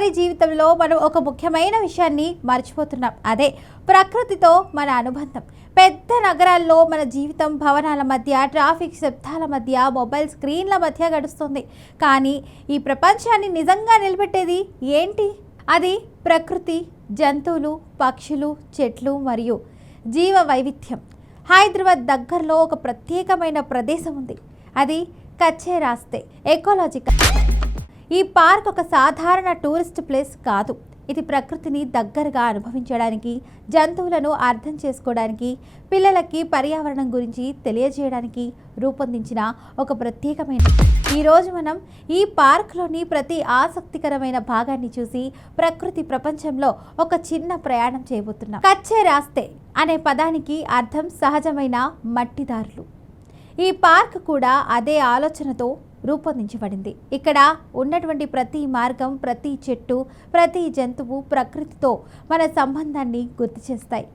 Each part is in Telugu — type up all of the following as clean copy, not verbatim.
రోజువారీ జీవితంలో మనం ఒక ముఖ్యమైన విషయాన్ని మర్చిపోతున్నాం. అదే ప్రకృతితో మన అనుబంధం. పెద్ద నగరాల్లో మన జీవితం భవనాల మధ్య, ట్రాఫిక్ శబ్దాల మధ్య, మొబైల్ స్క్రీన్ల మధ్య గడుస్తుంది. కానీ ఈ ప్రపంచాన్ని నిజంగా నిలబెట్టేది ఏంటి? అది ప్రకృతి, జంతువులు, పక్షులు, చెట్లు మరియు జీవ వైవిధ్యం. హైదరాబాద్ దగ్గరలో ఒక ప్రత్యేకమైన ప్రదేశం ఉంది. అది కచ్చే రాస్తే ఎకోలాజికల్. ఈ పార్క్ ఒక సాధారణ టూరిస్ట్ ప్లేస్ కాదు. ఇది ప్రకృతిని దగ్గరగా అనుభవించడానికి, జంతువులను అర్థం చేసుకోవడానికి, పిల్లలకి పర్యావరణం గురించి తెలియజేయడానికి రూపొందించిన ఒక ప్రత్యేకమైన. ఈరోజు మనం ఈ పార్క్లోని ప్రతి ఆసక్తికరమైన భాగాన్ని చూసి ప్రకృతి ప్రపంచంలో ఒక చిన్న ప్రయాణం చేయబోతున్నాం. కచ్చే రాస్తే అనే పదానికి అర్థం సహజమైన మట్టిదారులు. ఈ పార్క్ కూడా అదే ఆలోచనతో రూపొందించబడింది. ఇక్కడ ఉన్నటువంటి ప్రతి మార్గం, ప్రతి చెట్టు, ప్రతి జంతువు ప్రకృతితో మన సంబంధాన్ని గుర్తు చేస్తాయి.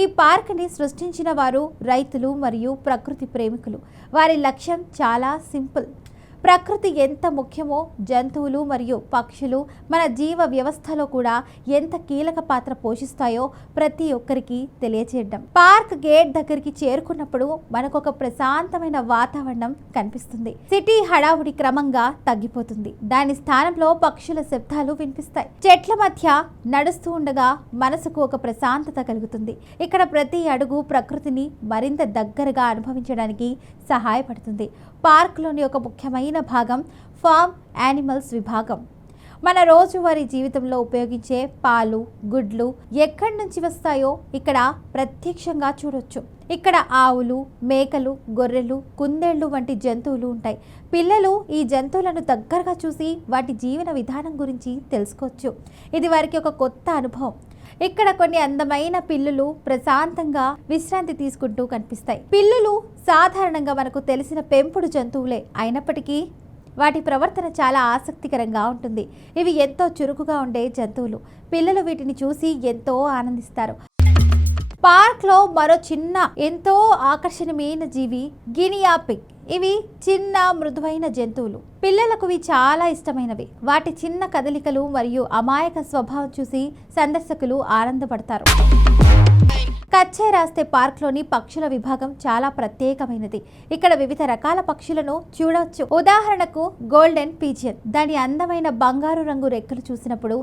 ఈ పార్క్ని సృష్టించిన వారు రైతులు మరియు ప్రకృతి ప్రేమికులు. వారి లక్ష్యం చాలా సింపుల్. ప్రకృతి ఎంత ముఖ్యమో జంతువులు మరియు పక్షులు మన జీవ వ్యవస్థలో కూడా ఎంత కీలక పాత్ర పోషిస్తాయో ప్రతి ఒక్కరికి తెలియజేయడం. పార్క్ గేట్ దగ్గరికి చేరుకున్నప్పుడు మనకు ఒక ప్రశాంతమైన వాతావరణం కనిపిస్తుంది. సిటీ హడావుడి క్రమంగా తగ్గిపోతుంది. దాని స్థానంలో పక్షుల శబ్దాలు వినిపిస్తాయి. చెట్ల మధ్య నడుస్తూ ఉండగా మనసుకు ఒక ప్రశాంతత కలుగుతుంది. ఇక్కడ ప్రతి అడుగు ప్రకృతిని మరింత దగ్గరగా అనుభవించడానికి సహాయపడుతుంది. పార్క్లోని ఒక ముఖ్యమైన భాగం ఫార్మ్ యానిమల్స్ విభాగం. మన రోజువారీ జీవితంలో ఉపయోగించే పాలు, గుడ్లు ఎక్కడి నుంచి వస్తాయో ఇక్కడ ప్రత్యక్షంగా చూడొచ్చు. ఇక్కడ ఆవులు, మేకలు, గొర్రెలు, కుందేళ్లు వంటి జంతువులు ఉంటాయి. పిల్లలు ఈ జంతువులను దగ్గరగా చూసి వాటి జీవన విధానం గురించి తెలుసుకోవచ్చు. ఇది వారికి ఒక కొత్త అనుభవం. ఇక్కడ కొన్ని అందమైన పిల్లులు ప్రశాంతంగా విశ్రాంతి తీసుకుంటూ కనిపిస్తాయి. పిల్లులు సాధారణంగా మనకు తెలిసిన పెంపుడు జంతువులే అయినప్పటికీ వాటి ప్రవర్తన చాలా ఆసక్తికరంగా ఉంటుంది. ఇవి ఎంతో చురుకుగా ఉండే జంతువులు. పిల్లలు వీటిని చూసి ఎంతో ఆనందిస్తారు. పార్క్లో మరో చిన్న ఎంతో ఆకర్షణీయమైన జీవి గినియా పిగ్. ఇవి చిన్న మృదువైన జంతువులు. పిల్లలకు ఇవి చాలా ఇష్టమైనవి. వాటి చిన్న కదలికలు మరియు అమాయక స్వభావం చూసి సందర్శకులు ఆనందపడతారు. కచ్చే రాస్తే పార్క్లోని పక్షుల విభాగం చాలా ప్రత్యేకమైనది. ఇక్కడ వివిధ రకాల పక్షులను చూడవచ్చు. ఉదాహరణకు గోల్డెన్ పీజియన్. దాని అందమైన బంగారు రంగు రెక్కలు చూసినప్పుడు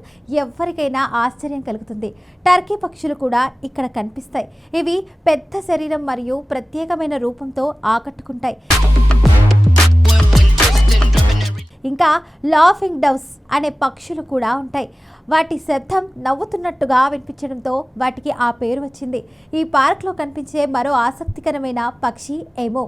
ఎవరికైనా ఆశ్చర్యం కలుగుతుంది. టర్కీ పక్షులు కూడా ఇక్కడ కనిపిస్తాయి. ఇవి పెద్ద శరీరం మరియు ప్రత్యేకమైన రూపంతో ఆకట్టుకుంటాయి. ఇంకా లాఫింగ్ డవ్స్ అనే పక్షులు కూడా ఉంటాయి. వాటి శబ్దం నవ్వుతున్నట్టుగా వినిపించడంతో వాటికి ఆ పేరు వచ్చింది. ఈ పార్క్లో కనిపించే మరో ఆసక్తికరమైన పక్షి ఎమో.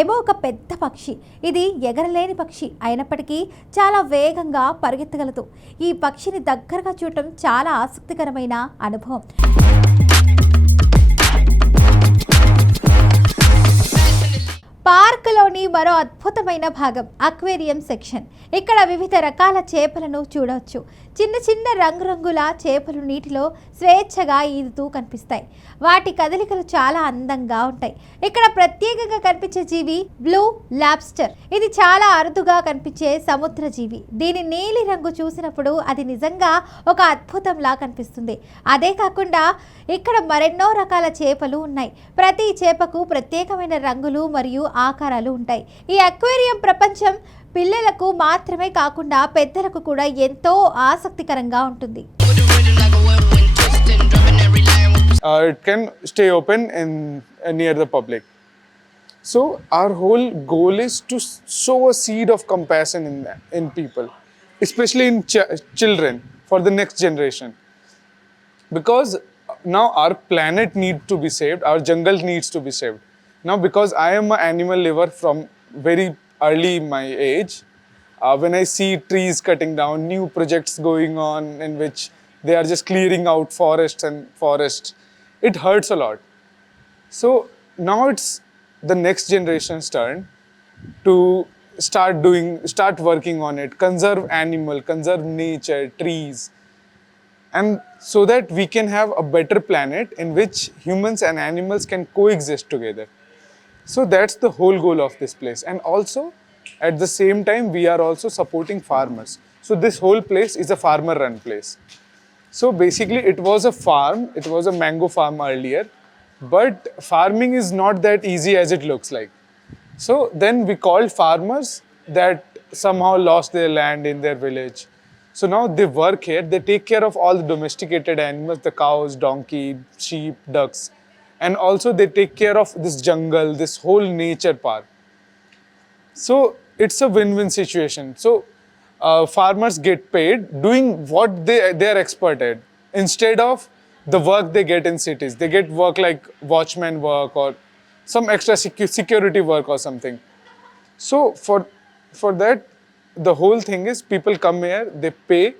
ఎమో ఒక పెద్ద పక్షి. ఇది ఎగరలేని పక్షి అయినప్పటికీ చాలా వేగంగా పరిగెత్తగలదు. ఈ పక్షిని దగ్గరగా చూడటం చాలా ఆసక్తికరమైన అనుభవం. పార్కులోని మరో అద్భుతమైన భాగం అక్వేరియం సెక్షన్. ఇక్కడ వివిధ రకాల చేపలను చూడవచ్చు. చిన్న చిన్న రంగురంగుల చేపలు నీటిలో స్వేచ్ఛగా ఈదుతూ కనిపిస్తాయి. వాటి కదలికలు చాలా అందంగా ఉంటాయి. ఇక్కడ ప్రత్యేకంగా కనిపించే జీవి బ్లూ లాబ్స్టర్. ఇది చాలా అరుదుగా కనిపించే సముద్ర జీవి. దీని నీలి రంగు చూసినప్పుడు అది నిజంగా ఒక అద్భుతంలా కనిపిస్తుంది. అదే కాకుండా ఇక్కడ మరెన్నో రకాల చేపలు ఉన్నాయి. ప్రతి చేపకు ప్రత్యేకమైన రంగులు మరియు ఆకారాలు ఉంటాయి. ఈ అక్వేరియం ప్రపంచం పిల్లలకు మాత్రమే కాకుండా పెద్దలకు కూడా ఎంతో ఆసక్తికరంగా ఉంటుంది. It can stay open and near the public. So our whole goal is to sow a seed of compassion in people, especially in children, for the next generation. Because now our planet needs to be saved, our jungle needs to be saved. Now because I am an animal liver from very early my age, when I see trees cutting down, new projects going on in which they are just clearing out forests, it hurts a lot. So now it's the next generation's turn to start working on it, conserve animal, conserve nature, trees, and so that we can have a better planet in which humans and animals can coexist together. So that's the whole goal of this place. And also at the same time we are also supporting farmers. So this whole place is a farmer-run place. So basically, it was a farm. It was a mango farm earlier, but farming is not that easy as it looks like. So then we called farmers that somehow lost their land in their village. So now they work here. They take care of all the domesticated animals, the cows, donkey, sheep, ducks, and also they take care of this jungle, this whole nature park. So it's a win-win situation. So farmers get paid doing what they are expert at instead of the work they get in cities. They get work like watchman work or some extra security work or something. So for that, the whole thing is people come here, they pay,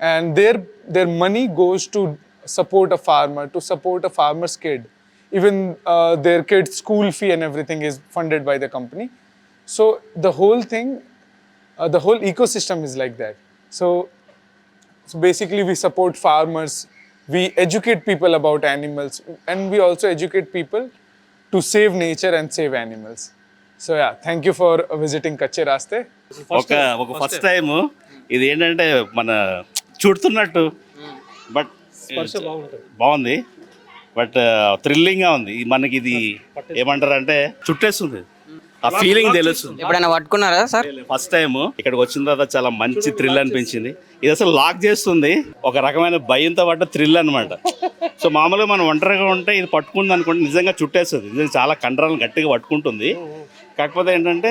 and their money goes to support a farmer, to support a farmer's kid. Even their kid's school fee and everything is funded by the company. So the whole thing, the whole ecosystem is like that. So basically we support farmers, we educate people about animals, and we also educate people to save nature and save animals. So yeah, thank you for visiting Kache Raste. ఒక ఫస్ట్ టైం ఇది ఏంటంటే మన చుడుతున్నట్టు బట్ బాగుంది బట్ థ్రిల్లింగ్గా ఉంది మనకి ఇది ఏమంటారు అంటే చుట్టేస్తుంది ఆ ఫీలింగ్ తెలుస్తుంది. ఎప్పుడైనా పట్టుకున్నారా సార్? ఫస్ట్ టైం ఇక్కడికి వచ్చిన తర్వాత చాలా మంచి థ్రిల్ అనిపించింది. ఇది అసలు లాక్ చేస్తుంది, ఒక రకమైన భయంతో పడ్డ థ్రిల్ అనమాట. సో మామూలుగా మనం ఒంటరిగా ఉంటే ఇది పట్టుకుంది అనుకుంటే నిజంగా చుట్టేస్తుంది, నిజంగా చాలా కండరాలను గట్టిగా పట్టుకుంటుంది. కాకపోతే ఏంటంటే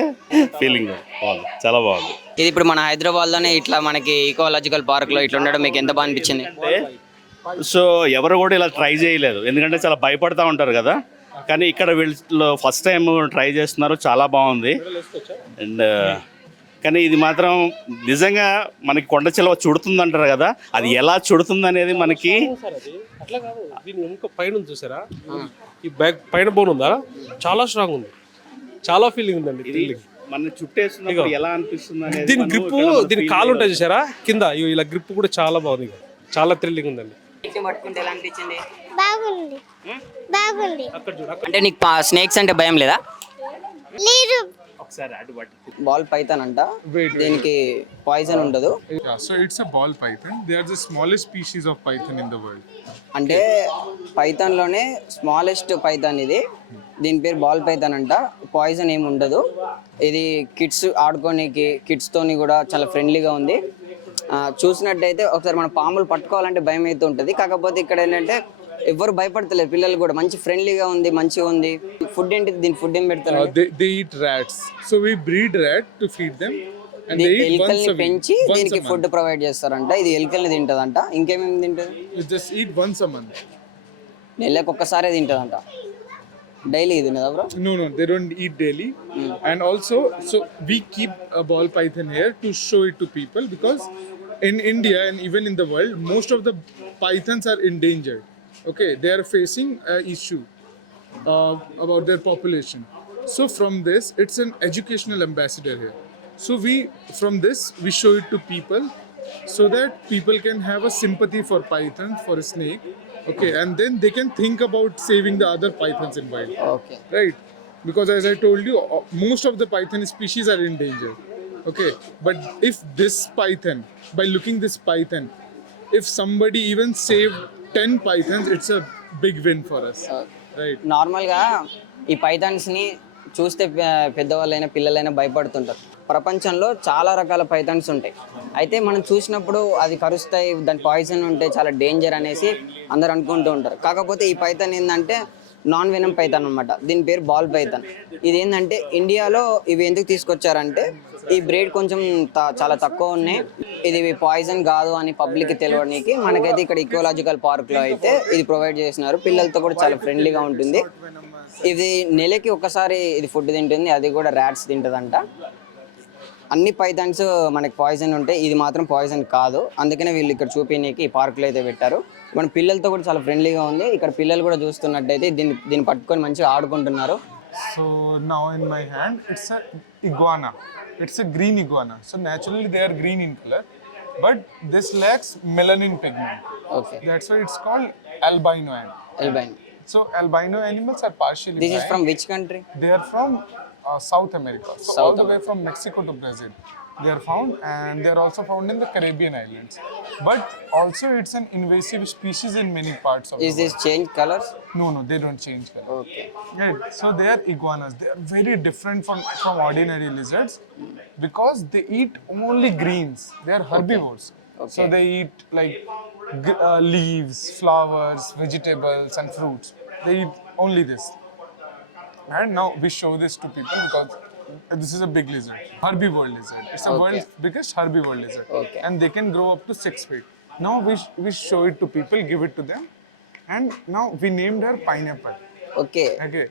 ఫీలింగ్ బాగుంది, చాలా బాగుంది. ఇది ఇప్పుడు మన హైదరాబాద్లోనే ఇట్లా మనకి ఈకోలాజికల్ పార్క్లో ఇట్లా ఉండడం మీకు ఎంత బాగా అనిపించింది? సో ఎవరు కూడా ఇలా ట్రై చేయలేదు, ఎందుకంటే చాలా భయపడతా ఉంటారు కదా. కానీ ఇక్కడ వీళ్ళు ఫస్ట్ టైం ట్రై చేస్తున్నారు, చాలా బాగుంది. అండ్ కానీ ఇది మాత్రం నిజంగా మనకి కొండ చిలువ చుడుతుంది అంటారు కదా, అది ఎలా చుడుతుంది అనేది మనకి అట్లా కాదు. దీని ఇంకా పైన చూసారా, ఈ బ్యాక్ పైన బోన్ ఉందా, చాలా స్ట్రాంగ్ ఉంది, చాలా ఫీలింగ్ ఉందండి. ఫీలింగ్ మన చుట్టేస్తున్నప్పుడు ఎలా అనిపిస్తుంది అనేది. దీని గ్రిప్, దీని కాలు ఉంటాయి చూసారా కింద, ఇలా గ్రిప్ కూడా చాలా బాగుంది, చాలా థ్రిల్లింగ్ ఉందండి. పట్టుకుంటే ఎలా అనిపించింది? బాగుంది బాగుంది. అంటే నీకు స్నేక్స్ అంటే భయం లేదా? లేదు. ఒకసారి అటు పట్టు. బాల్ పైథాన్ అంట, దీనికి పాయిజన్ ఉండదు. Yeah, so it's a ball python. They are the smallest species of python in the world. అంటే పైథాన్లోనే స్మాలెస్ట్ పైథాన్ ఇది. దీని పేరు బాల్ పైథాన్ అంట. పాయిజన్ ఏమి ఉండదు. ఇది కిడ్స్ ఆడుకోనికి, కిడ్స్తోని కూడా చాలా ఫ్రెండ్లీగా ఉంది. చూసినట్టయితే ఒకసారి మన పాములు పట్టుకోవాలంటే భయం అయితే ఉంటుంది, కాకపోతే ఇక్కడ ఏంటంటే ఎవరు భయపడతలేరు, పిల్లలు కూడా మంచి ఫ్రెండ్లీగా ఉంది, మంచిగా ఉంది. ఫుడ్ ఏంటి, దీని ఫుడ్ ఏం పెడతారు? They eat rats. So we breed rat to feed them. And they eat once ఎలుకల్ని a week. పెంచి Once దీనికి a ఫుడ్ ప్రొవైడ్ చేస్తారంట. ఇది ఎలుకల్ని తింటదంట. ఇంకేమేమి తింటది? You just eat once a month. నెలకు ఒక్కసారే తింటదంట. డైలీ తినదా bro? No, they don't eat daily. And also, so we keep a ball python here to show it to people because in India and even in the world, most of the pythons are endangered. Okay, they are facing an issue about their population. So from this, it's an educational ambassador here. So from this, we show it to people so that people can have a sympathy for pythons, for a snake. Okay, and then they can think about saving the other pythons in wild. Okay. Right? Because as I told you, most of the python species are endangered. Okay, but if this python, by looking this python, if somebody even saved 10 pythons, it's a big win for us. Right? నార్మల్గా ఈ పైథాన్స్ని చూస్తే పెద్దవాళ్ళైనా పిల్లలైనా భయపడుతుంటారు. ప్రపంచంలో చాలా రకాల పైథాన్స్ ఉంటాయి. అయితే మనం చూసినప్పుడు అది కరుస్తాయి, దాని పాయిజన్ ఉంటే చాలా డేంజర్ అనేసి అందరు అనుకుంటూ ఉంటారు. కాకపోతే ఈ పైథాన్ ఏంటంటే నాన్ వెనమ్ పైథాన్ అనమాట. దీని పేరు బాల్ పైథాన్. ఇది ఏంటంటే ఇండియాలో ఇవి ఎందుకు తీసుకొచ్చారంటే ఈ బ్రీడ్ కొంచెం చాలా తక్కువ ఉన్నాయి, ఇది పాయిజన్ కాదు అని పబ్లిక్కి తెలియడానికి మనకైతే ఇక్కడ ఈకోలాజికల్ పార్క్లో అయితే ఇది ప్రొవైడ్ చేసినారు. పిల్లలతో కూడా చాలా ఫ్రెండ్లీగా ఉంటుంది. ఇది నెలకి ఒక్కసారి ఇది ఫుడ్ తింటుంది, అది కూడా ర్యాట్స్ తింటుందంట. అన్ని పైథాన్స్ మనకి పాయిజన్ ఉంటాయి, ఇది మాత్రం పాయిజన్ కాదు. అందుకనే వీళ్ళు ఇక్కడ చూపించడానికి ఈ పార్క్లో అయితే పెట్టారు. మన పిల్లలతో కూడా చాలా ఫ్రెండ్లీగా ఉంది. ఇక్కడ పిల్లలు కూడా చూస్తున్నట్టయితే దీన్ని పట్టుకొని మంచిగా ఆడుకుంటున్నారు. So now in my hand, it's a iguana. It's a green iguana. So naturally they are green in color, but this lacks melanin pigment. Okay. That's why it's called albino animal. ఎల్బైన్. So albino animals are partially this is blind. From which country? They are from South America. So all the way from Mexico to Brazil. They are found, and they are also found in the Caribbean islands. But also, it's an invasive species in many parts of Is the this change colors? world. No, they don't change color. Okay. Right. So they are iguanas. They are very different from ordinary lizards because they eat only greens. They are herbivores. So Okay. they eat like leaves, flowers, vegetables, and fruits. They eat only this. And now we show this to people because this is a big lizard, herbivore lizard. It's the Okay. world's biggest herbivore lizard, Okay. and they can grow up to 6 feet. Now we show it to people, give it to them, and now we named her Pineapple. Okay. Okay,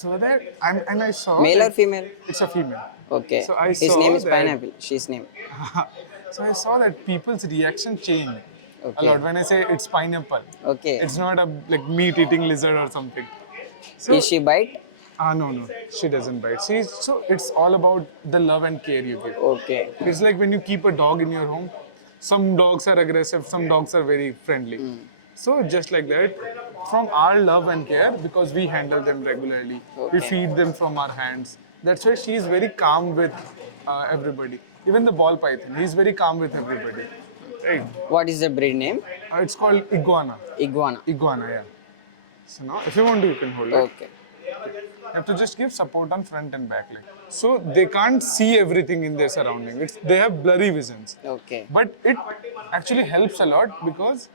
so that and I saw Male or that female? it's a female. Okay. So I His saw name is that- Pineapple. She's name. So I saw that people's reaction changed a Okay. lot when I say it's pineapple. Okay. It's not a like meat-eating lizard or something. So Is she bite? no, she doesn't bite. So it's all about the love and care you give. Okay. It's like when you keep a dog in your home. Some dogs are aggressive, some dogs are very friendly. So just like that, from our love and care, because we handle them regularly, we Okay. feed them from our hands. That's why she is very calm with everybody. Even the ball python, he's very calm with everybody. Right? What is the breed name? It's called iguana. Iguana. Iguana, yeah. So now, if you want to, you can hold it. Okay. You have to just give support on front and back leg. So they can't see everything in their surrounding. They have blurry visions. Okay. But it actually helps a lot because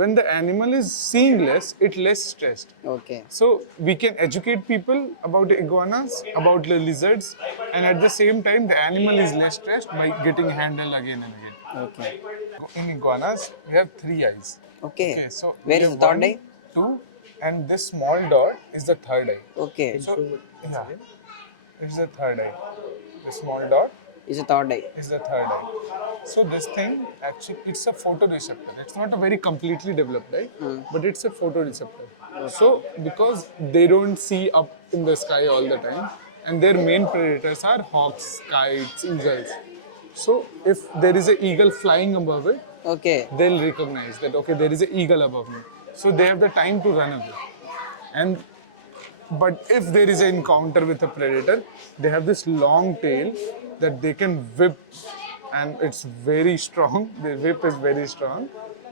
when the animal is seeing less, it's less stressed. Okay. So we can educate people about the iguanas, about the lizards, and at the same time, the animal is less stressed by getting handled again and again. Okay. In iguanas, we have 3 eyes. Okay. Okay, so we Where is have the third 1, eye? 2, and this small dot is the third eye. Okay. So, yeah, it's the third eye. The small dot Is the third eye. is the third eye. So this thing actually, it's a photoreceptor. It's not a very completely developed eye, but it's a photoreceptor. So because they don't see up in the sky all the time, and their main predators are hawks, kites, eagles. So if there is an eagle flying above it, Okay. they'll recognize that okay, there is an eagle above me. So they have the time to run away. But if there is an encounter with a predator, they have this long tail that they can whip, and it's very strong. The whip is very strong,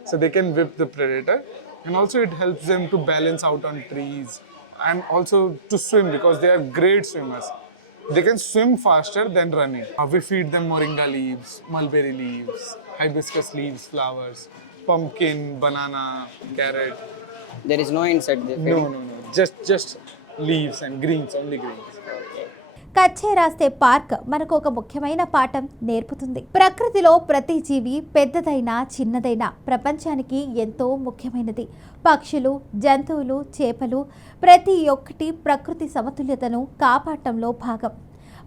so they can whip the predator, and also it helps them to balance out on trees and also to swim because they are great swimmers. They can swim faster than running. We feed them moringa leaves, mulberry leaves, hibiscus leaves, flowers, pumpkin, banana, carrot. There is no insect there. No. Just leaves and greens, only greens. Kachche రాస్తే పార్క్ మనకు ఒక ముఖ్యమైన పాఠం నేర్పుతుంది. ప్రకృతిలో ప్రతి జీవి పెద్దదైనా చిన్నదైనా ప్రపంచానికి ఎంతో ముఖ్యమైనది. పక్షులు, జంతువులు, చేపలు ప్రతి ఒక్కటి ప్రకృతి సమతుల్యతను కాపాడటంలో భాగం.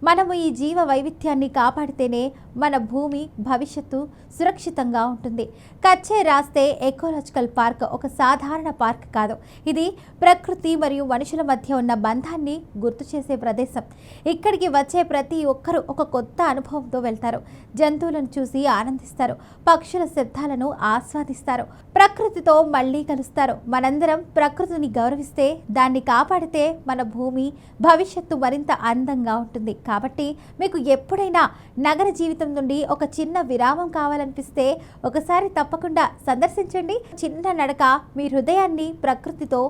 మనము ఈ జీవ వైవిధ్యాన్ని కాపాడితేనే మన భూమి భవిష్యత్తు సురక్షితంగా ఉంటుంది. కచ్చే రాస్తే ఎకోలాజికల్ పార్క్ ఒక సాధారణ పార్క్ కాదు. ఇది ప్రకృతి మరియు మనుషుల మధ్య ఉన్న బంధాన్ని గుర్తు చేసే ప్రదేశం. ఇక్కడికి వచ్చే ప్రతి ఒక్కరూ ఒక కొత్త అనుభవంతో వెళ్తారు. జంతువులను చూసి ఆనందిస్తారు, పక్షుల శబ్దాలను ఆస్వాదిస్తారు, ప్రకృతితో మళ్ళీ కలుస్తారు. మనందరం ప్రకృతిని గౌరవిస్తే, దాన్ని కాపాడితే మన భూమి భవిష్యత్తు మరింత అందంగా ఉంటుంది. కాబట్టి మీకు ఎప్పుడైనా నగర జీవితం నుండి ఒక చిన్న విరామం కావాలనిపిస్తే ఒకసారి తప్పకుండా సందర్శించండి. చిన్న నడక మీ హృదయాన్ని ప్రకృతితో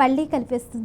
మళ్ళీ కలిపేస్తుంది.